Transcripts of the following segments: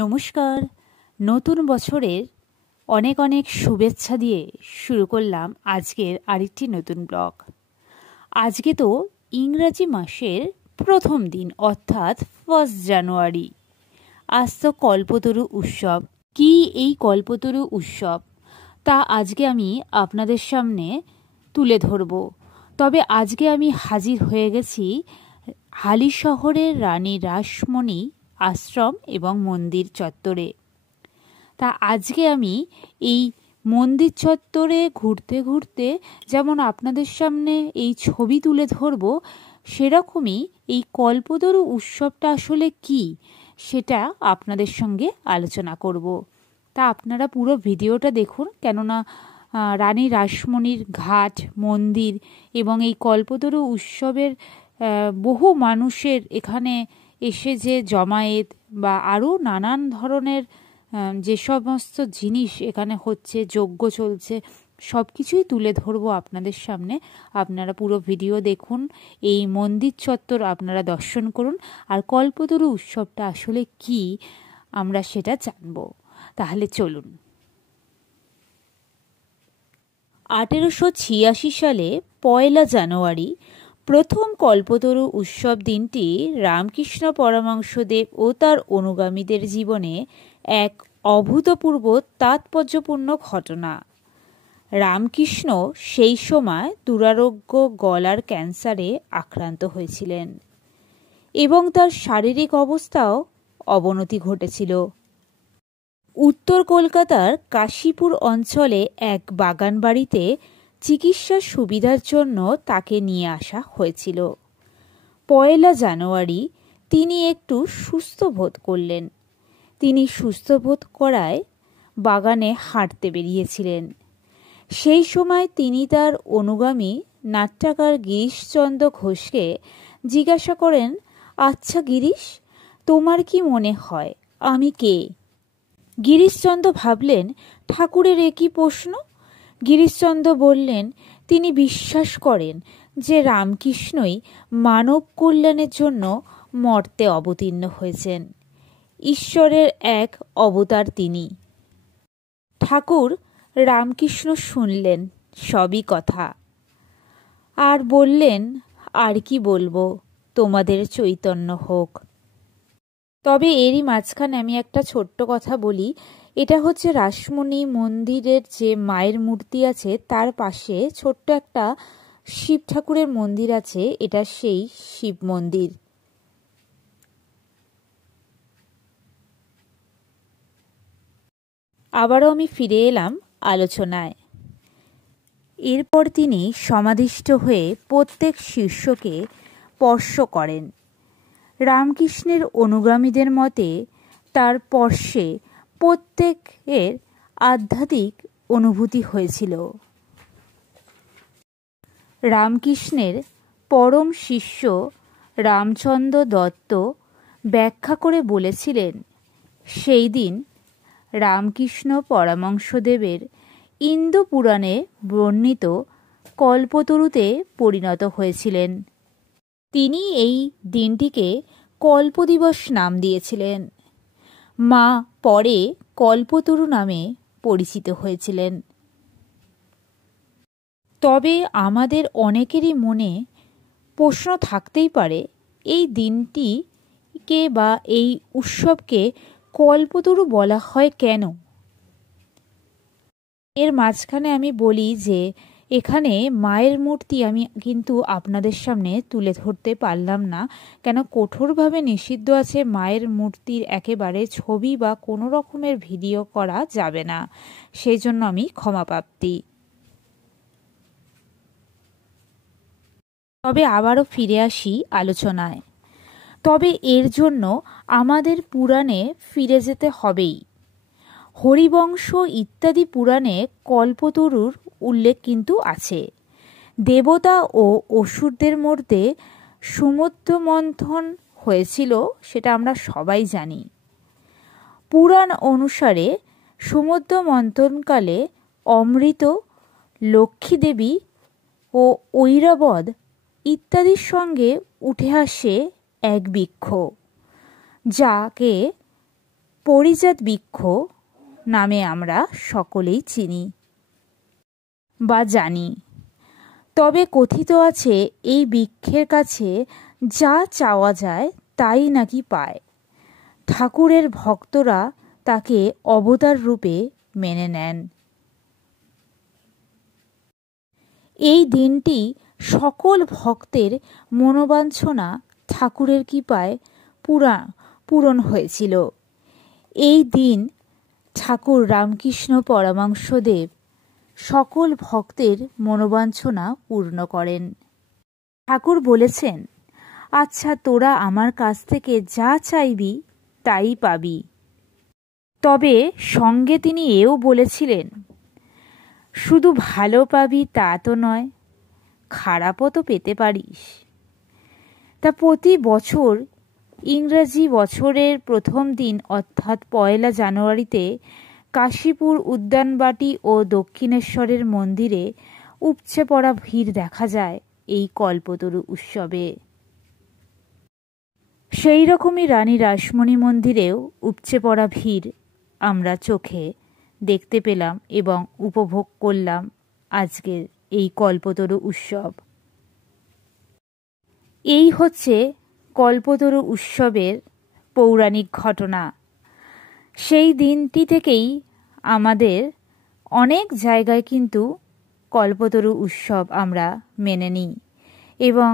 নমস্কার। নতুন বছরের অনেক অনেক শুভেচ্ছা দিয়ে শুরু করলাম আজকের আরেকটি নতুন ব্লগ। আজকে তো ইংরাজি মাসের প্রথম দিন, অর্থাৎ 1 জানুয়ারি। আজ তো কল্পতরু উৎসব। কি এই কল্পতরু উৎসব তা আজকে আমি আপনাদের সামনে তুলে ধরব। তবে আজকে আমি হাজির হয়ে গেছি হালিশহরের রানী রাসমণি আশ্রম এবং মন্দির চত্বরে। তা আজকে আমি এই মন্দির চত্বরে ঘুরতে ঘুরতে যেমন আপনাদের সামনে এই ছবি তুলে ধরব, সেরকমই এই কল্পতরু উৎসবটা আসলে কি সেটা আপনাদের সঙ্গে আলোচনা করব। তা আপনারা পুরো ভিডিওটা দেখুন, কেননা রানী রাসমণির ঘাট, মন্দির এবং এই কল্পতরু উৎসবের বহু মানুষের এখানে এসে যে জমায়েত বা আরও নানান ধরনের যে সমস্ত জিনিস এখানে হচ্ছে, যজ্ঞ চলছে, সব কিছুই তুলে ধরবো আপনাদের সামনে। আপনারা পুরো ভিডিও দেখুন, এই মন্দির চত্বর আপনারা দর্শন করুন, আর কল্পতরু উৎসবটা আসলে কি আমরা সেটা জানব। তাহলে চলুন। 1886 সালে 1 জানুয়ারি প্রথম কল্পতরু উৎসব দিনটি রামকৃষ্ণ পরমহংসদেব ও তার অনুগামীদের জীবনে এক অভূতপূর্ব তাৎপর্যপূর্ণ ঘটনা। রামকৃষ্ণ সেই সময় দুরারোগ্য গলার ক্যান্সারে আক্রান্ত হয়েছিলেন এবং তার শারীরিক অবস্থাও অবনতি ঘটেছিল। উত্তর কলকাতার কাশীপুর অঞ্চলে এক বাগান বাড়িতে চিকিৎসার সুবিধার জন্য তাকে নিয়ে আসা হয়েছিল। 1 জানুয়ারি তিনি একটু সুস্থ বোধ করলেন। তিনি সুস্থ বোধ করায় বাগানে হাঁটতে বেরিয়েছিলেন। সেই সময় তিনি তার অনুগামী নাট্যকার গিরিশচন্দ্র ঘোষকে জিজ্ঞাসা করেন, আচ্ছা গিরিশ, তোমার কি মনে হয় আমি কে? গিরিশচন্দ্র ভাবলেন, ঠাকুরের একই প্রশ্ন। গিরিশচন্দ্র বললেন, তিনি বিশ্বাস করেন যে রামকৃষ্ণই মানব কল্যাণের জন্য মর্তে অবতীর্ণ হয়েছেন। ঈশ্বরের এক অবতার তিনি। ঠাকুর রামকৃষ্ণ শুনলেন সবই কথা, আর বললেন, আর কি বলবো, তোমাদের চৈতন্য হোক। তবে এরই মাঝখানে আমি একটা ছোট্ট কথা বলি। এটা হচ্ছে রাসমণি মন্দিরের যে মায়ের মূর্তি আছে, তার পাশে ছোট্ট একটা শিব ঠাকুরের মন্দির আছে। এটা সেই শিব মন্দির। আবারও আমি ফিরে এলাম আলোচনায়। এরপর তিনি সমাধিষ্ঠ হয়ে প্রত্যেক শিষ্যকে স্পর্শ করেন। রামকৃষ্ণের অনুগামীদের মতে তার স্পর্শে প্রত্যেকের আধ্যাত্মিক অনুভূতি হয়েছিল। রামকৃষ্ণের পরম শিষ্য রামচন্দ্র দত্ত ব্যাখ্যা করে বলেছিলেন, সেই দিন রামকৃষ্ণ পরমহংসদেবের ইন্দু পুরাণে বর্ণিত কল্পতরুতে পরিণত হয়েছিলেন। তিনি এই দিনটিকে কল্পদিবস নাম দিয়েছিলেন। মা পরে কল্পতরু নামে পরিচিত হয়েছিলেন। তবে আমাদের অনেকেরই মনে প্রশ্ন থাকতেই পারে, এই দিনটিকে বা এই উৎসবকে কল্পতরু বলা হয় কেন? এর মাঝখানে আমি বলি যে এখানে মায়ের মূর্তি আমি কিন্তু আপনাদের সামনে তুলে ধরতে পারলাম না, কেন কঠোরভাবে নিষিদ্ধ আছে মায়ের মূর্তির একেবারে ছবি বা কোনো রকমের ভিডিও করা যাবে না, সেই জন্য আমি ক্ষমাপ্রার্থী। তবে আবারও ফিরে আসি আলোচনায়। তবে এর জন্য আমাদের পুরাণে ফিরে যেতে হবেই। হরিবংশ ইত্যাদি পুরাণে কল্পতরুর উল্লেখ কিন্তু আছে। দেবতা ও অসুরদের মধ্যে সমুদ্র মন্থন হয়েছিল, সেটা আমরা সবাই জানি। পুরাণ অনুসারে সমুদ্র মন্থনকালে অমৃত, লক্ষ্মী দেবী ও ঐরাবত ইত্যাদির সঙ্গে উঠে আসে এক বৃক্ষ, যাকে পারিজাত বৃক্ষ নামে আমরা সকলেই চিনি বা জানি। তবে কথিত আছে এই বৃক্ষের কাছে যা চাওয়া যায় তাই নাকি পায়। ঠাকুরের ভক্তরা তাকে অবতার রূপে মেনে নেন। এই দিনটি সকল ভক্তের মনোবাঞ্ছনা ঠাকুরের কৃপায় পূরণ হয়েছিল। এই দিন ঠাকুর রামকৃষ্ণ পরমহংসদেব সকল ভক্তের মনোবাঞ্ছনা পূর্ণ করেন। ঠাকুর বলেছেন, আচ্ছা তোরা আমার কাছ থেকে যা চাইবি তাই পাবি। তবে সঙ্গে তিনি এও বলেছিলেন, শুধু ভালো পাবি তা তো নয়, খারাপও তো পেতে পারিস। তা প্রতি বছর ইংরাজি বছরের প্রথম দিন অর্থাৎ 1 জানুয়ারিতে কাশীপুর উদ্যানবাটি ও দক্ষিণেশ্বরের মন্দিরে উপচে পড়া ভিড় দেখা যায় এই কল্পতরু উৎসবে। সেই রকমই রানী রাসমণি মন্দিরেও উপচে পড়া ভিড় আমরা চোখে দেখতে পেলাম এবং উপভোগ করলাম আজকের এই কল্পতরু উৎসব। এই হচ্ছে কল্পতরু উৎসবের পৌরাণিক ঘটনা। সেই দিনটি থেকেই আমাদের অনেক জায়গায় কিন্তু কল্পতরু উৎসব আমরা মেনে নিই এবং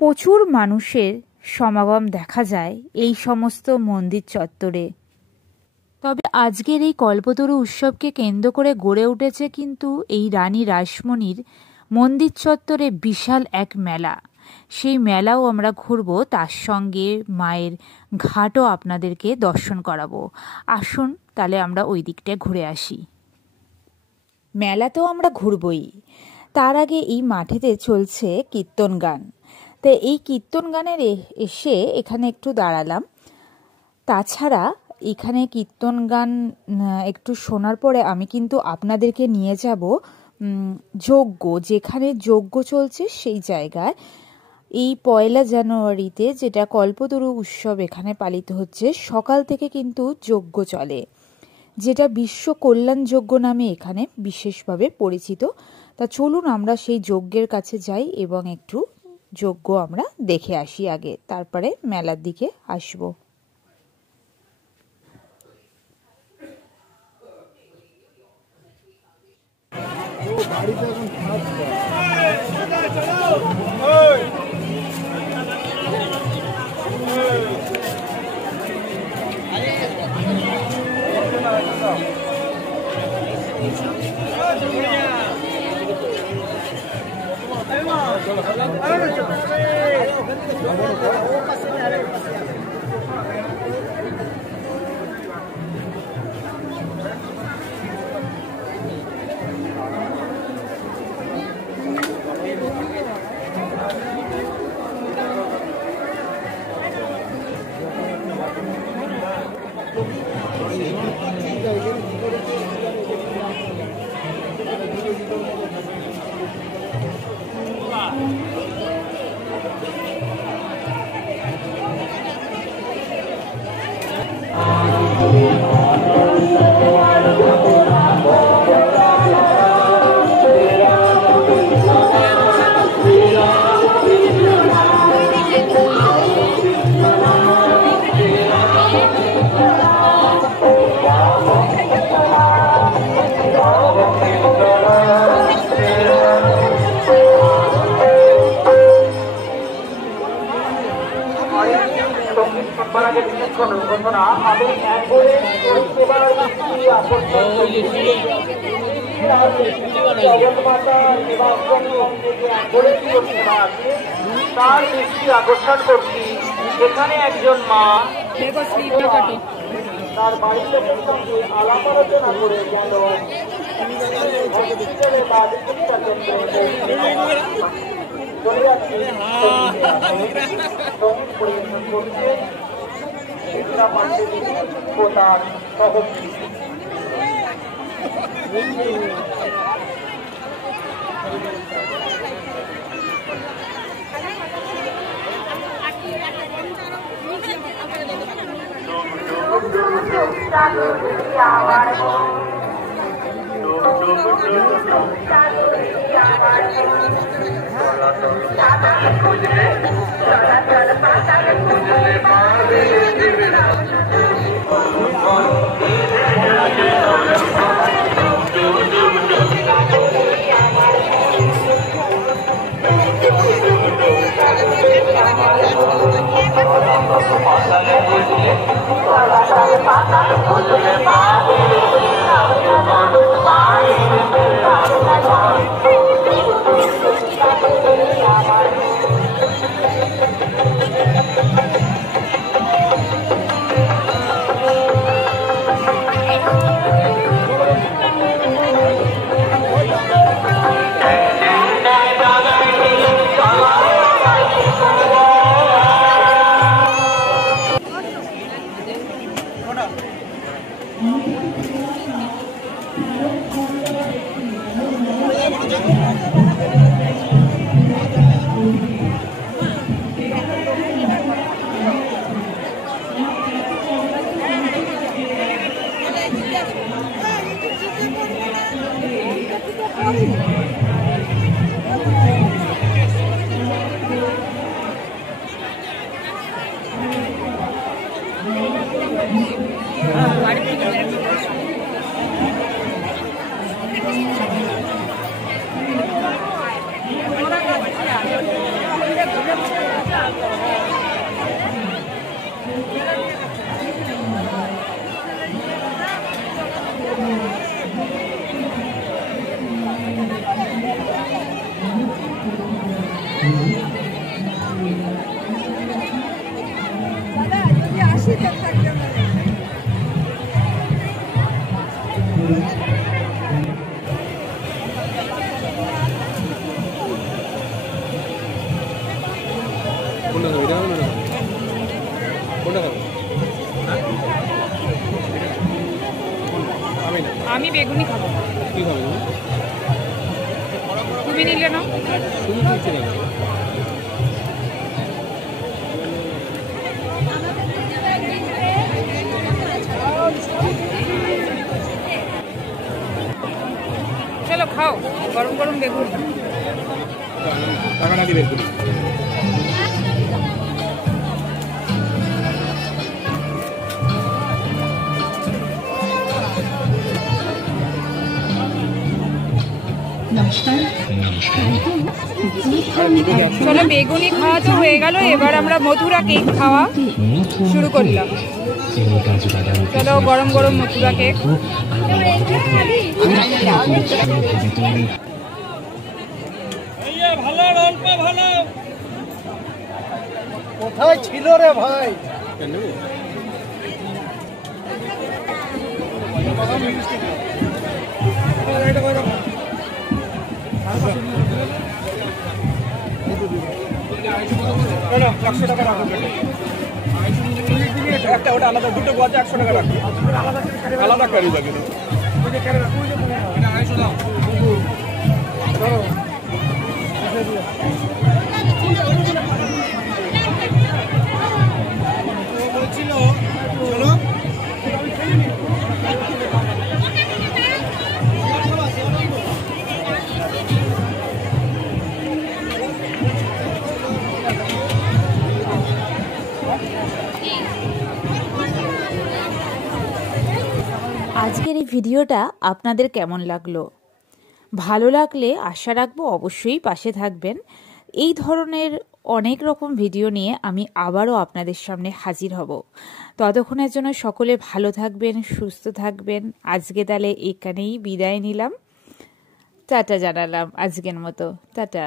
প্রচুর মানুষের সমাগম দেখা যায় এই সমস্ত মন্দির চত্বরে। তবে আজকের এই কল্পতরু উৎসবকে কেন্দ্র করে গড়ে উঠেছে কিন্তু এই রানী রাসমণির মন্দির চত্বরে বিশাল এক মেলা। সেই মেলাও আমরা ঘুরবো, তার সঙ্গে মায়ের ঘাটও আপনাদেরকে দর্শন করাবো। আসুন তাহলে আমরা ওই দিকটা ঘুরে আসি। মেলা তো আমরা ঘুরবই, তার আগে এই মাঠেতে চলছে কীর্তন গান। তো এই কীর্তন গানের এসে এখানে একটু দাঁড়ালাম। তাছাড়া এখানে কীর্তন গান একটু শোনার পরে আমি কিন্তু আপনাদেরকে নিয়ে যাব যজ্ঞ, যেখানে যজ্ঞ চলছে সেই জায়গায়। এই 1 জানুয়ারিতে যেটা কল্পতরু উৎসব এখানে পালিত হচ্ছে, সকাল থেকে কিন্তু যজ্ঞ চলে, যেটা বিশ্ব কল্যাণ যজ্ঞ নামে এখানে বিশেষভাবে পরিচিত। তা চলুন আমরা সেই যজ্ঞের কাছে যাই এবং একটু যজ্ঞ আমরা দেখে আসি আগে, তারপরে মেলার দিকে আসবো। তার দৃষ্টি আকর্ষণ করছি এখানে একজন মা তার বাড়ির লোকের সঙ্গে আলাপ আলোচনা করে গেল চলে যাচ্ছি সঙ্গীত পরিবেশন করছে শিক্ষা পাণ্ডে ও তার সহযোগী। Thank you. আমি বেগুনি খাবো। কি খাবে তুমি নিলে না? শুধু দিচ্ছি না। চলো খাও, গরম গরম বেগুন। টাকা নাকি বের করি। চলো বেগুনি খাওয়া তো হয়ে গেল, এবার আমরা মথুরা কেক খাওয়া শুরু করলাম। চলো গরম গরম মথুরা কেক। কোথায় ছিল রে ভাই? একটা ওটা আলাদা, দুটো গোয়াতে 100 টাকা রাখবে, আলাদা কারি লাগে। আজকের এই ভিডিওটা আপনাদের কেমন লাগলো? ভালো লাগলে আশা রাখবো অবশ্যই পাশে থাকবেন। এই ধরনের অনেক রকম ভিডিও নিয়ে আমি আবারও আপনাদের সামনে হাজির হব। ততক্ষণের জন্য সকলে ভালো থাকবেন, সুস্থ থাকবেন। আজকে তাহলে এখানেই বিদায় নিলাম, টাটা জানালাম আজকের মতো, টাটা।